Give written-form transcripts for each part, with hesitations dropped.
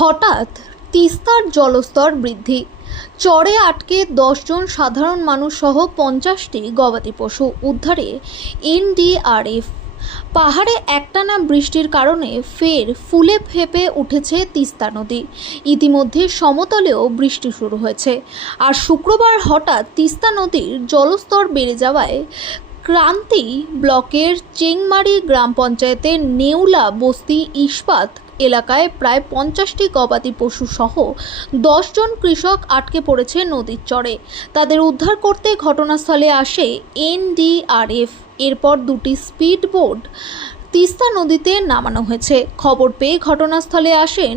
হঠাৎ তিস্তার জলস্তর বৃদ্ধি, চরে আটকে 10 জন সাধারণ মানুষ সহ 50টি গবাদি পশু উদ্ধারে এনডিআরএফ। পাহাড়ে একটানা বৃষ্টির কারণে ফের ফুলে ফেঁপে উঠেছে তিস্তা নদী। ইতিমধ্যে সমতলেও বৃষ্টি শুরু হয়েছে। আর শুক্রবার হঠাৎ তিস্তা নদীর জলস্তর বেড়ে যাওয়ায় ক্রান্তি ব্লকের চেংমারি গ্রাম পঞ্চায়েতের নেউলা বস্তি ইস্পাত এলাকায় প্রায় 50টি গবাদি পশু সহ 10 জন কৃষক আটকে পড়েছে নদীর চরে। তাদের উদ্ধার করতে ঘটনাস্থলে আসে এনডিআরএফ। এরপর দুটি স্পিড বোট তিস্তা নদীতে নামানো হয়েছে। খবর পেয়ে ঘটনাস্থলে আসেন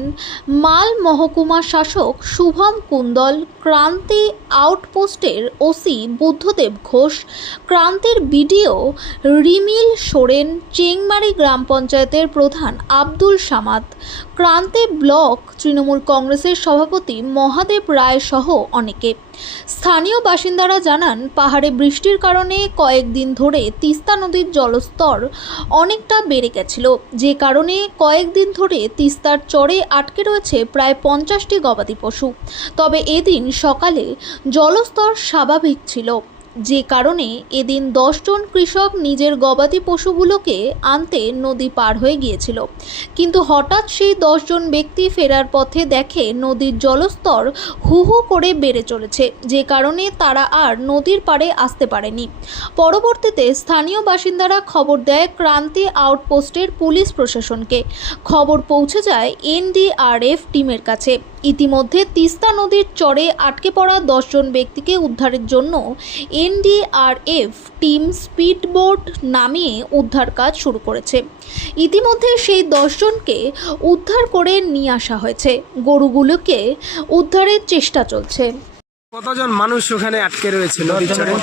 মাল মহকুমা শাসক শুভম কুন্দল, ক্রান্তি আউটপোস্টের ওসি বুদ্ধদেব ঘোষ, ক্রান্তির বিডিও রিমিল সোরেন, চেংমারি গ্রাম পঞ্চায়েতের প্রধান আব্দুল সামাদ, ক্রান্তি ব্লক তৃণমূল কংগ্রেসের সভাপতি মহাদেব রায় সহ অনেকে। স্থানীয় বাসিন্দারা জানান, পাহাড়ে বৃষ্টির কারণে কয়েকদিন ধরে তিস্তা নদীর জলস্তর অনেকটা বেড়ে গেছিল, যে কারণে কয়েকদিন ধরে তিস্তার চরে আটকে রয়েছে প্রায় 50টি গবাদি পশু। তবে এদিন সকালে জলস্তর স্বাভাবিক ছিল, যে কারণে এদিন 10 জন কৃষক নিজের গবাদি পশুগুলোকে আনতে নদী পার হয়ে গিয়েছিল। কিন্তু হঠাৎ সেই 10 জন ব্যক্তি ফেরার পথে দেখে নদীর জলস্তর হু হু করে বেড়ে চলেছে, যে কারণে তারা আর নদীর পাড়ে আসতে পারেনি। পরবর্তীতে স্থানীয় বাসিন্দারা খবর দেয় ক্রান্তি আউটপোস্টের পুলিশ প্রশাসনকে। খবর পৌঁছে যায় এনডিআরএফ টিমের কাছে। ইতিমধ্যে তিস্তা নদীর চরে আটকে পড়া 10 জন ব্যক্তিকে উদ্ধারের জন্য এনডিআরএফ টিম স্পিডবোট নামিয়ে উদ্ধার কাজ শুরু করেছে। ইতিমধ্যে সেই 10 জনকে উদ্ধার করে নিয়ে আসা হয়েছে। গরুগুলোকে উদ্ধারের চেষ্টা চলছে। কতজন মানুষ ওখানে আটকে রয়েছে নদীর চরে?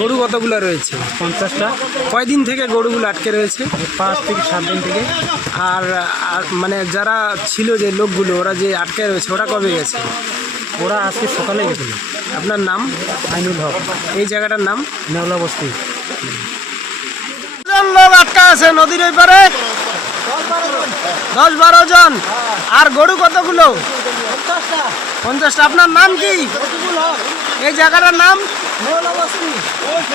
গরু কতগুলো রয়েছে? 50টা। কয়দিন থেকে গরুগুলো আটকে রয়েছে? 5 থেকে 7 দিন থেকে। আর মানে যারা ছিল, যে লোকগুলো ওরা যে আটকে রয়েছে, ওরা কবে গেছে? ওরা আজকে সকালে গেছিল। আপনার নাম? আইনুল হক, এই জায়গাটার নাম? নেওলা বস্তি। লোক আটকা আছে নদীর ওই পারে? 10-12 জন। আর গরু কতগুলো? 50টা। আপনার নাম কি? এই জায়গাটার নাম?